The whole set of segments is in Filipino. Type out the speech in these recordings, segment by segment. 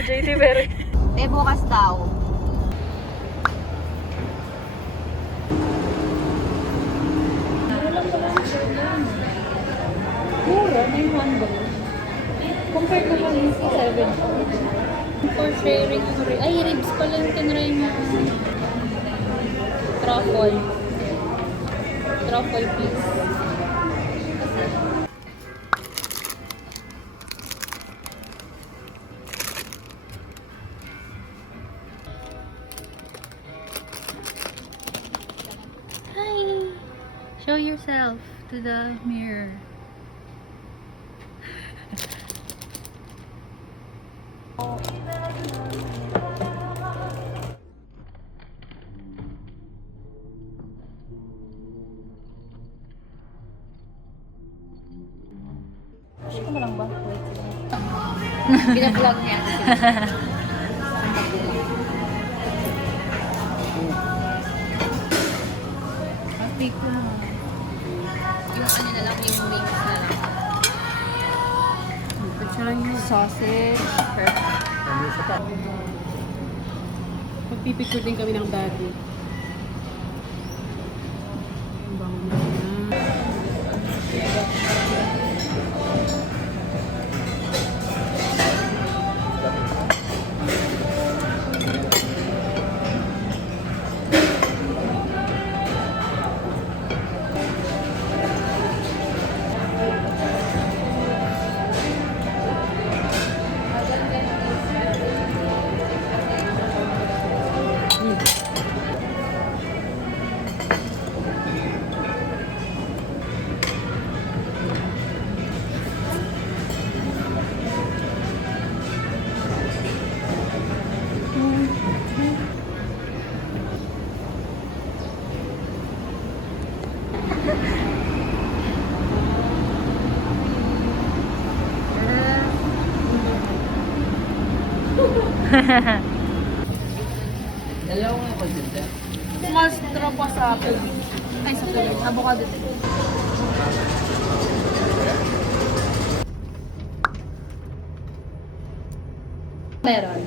JT Berry. Eh, bukas daw. Mura, 900. Compared to lang sa 7. For sharing, ay, ribs pala yung tinry mo. Truffle. Truffle, please. Hi! Show yourself to the mirror. Push ko mo lang ba? Wait. Bina-vlog niya. Update ko lang. Yung ano na lang, yung wings na lang. Picture yung sausage. Perfect. Magpipicture din kami ng daddy. Ang bango na Dalawa nga ko dito. mas tropa sa apple. Ay, sa apple. Avocado din. Meron.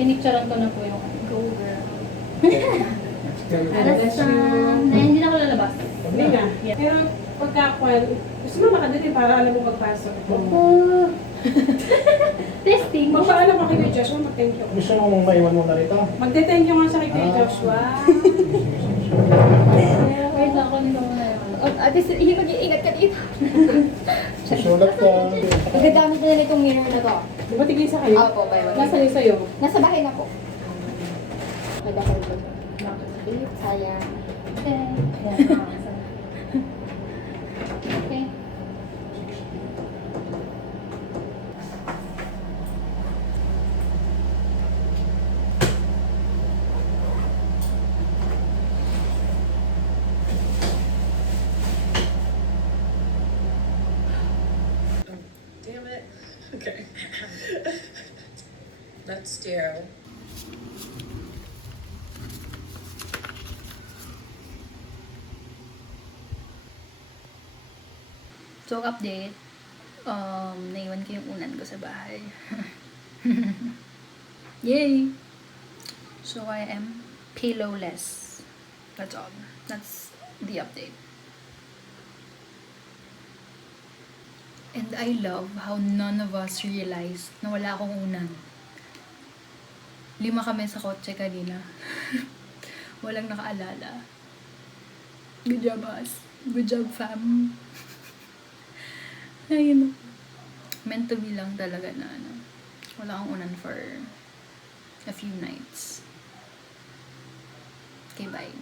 Pinicturean ko na po yung go girl. Alas hindi na ako lalabas. Hindi nga. Pero pagka-kwan, gusto mo makadali para alam mo pagpasok. Testing. Magpaalam ako kay Joshua, mag-thank you. Gusto mong maiwan mo na rito? Magte-thank you nga sa kay Joshua. Wait lang, kunin ko muna yun. Ate, mag-iingat ka dito. Susulat ka. Magagamit na nila itong mirror na to. Di ba tigisa kayo? Opo, bye bye. Nasaan yung sa'yo? Nasa bahay na po. Nagdakal ko. Sayang. Okay. Damn it. Okay. Let's do. So, update. Naiwan ko yung unan ko sa bahay. Yay! So, I am pillowless. That's all. That's the update. And I love how none of us realized na wala akong unan. 5 kami sa kotse kanina. Walang nakaalala. Good job, us. Good job, fam. Ayun. Meant to be lang talaga na ano. Wala akong unan for a few nights. Okay, bye.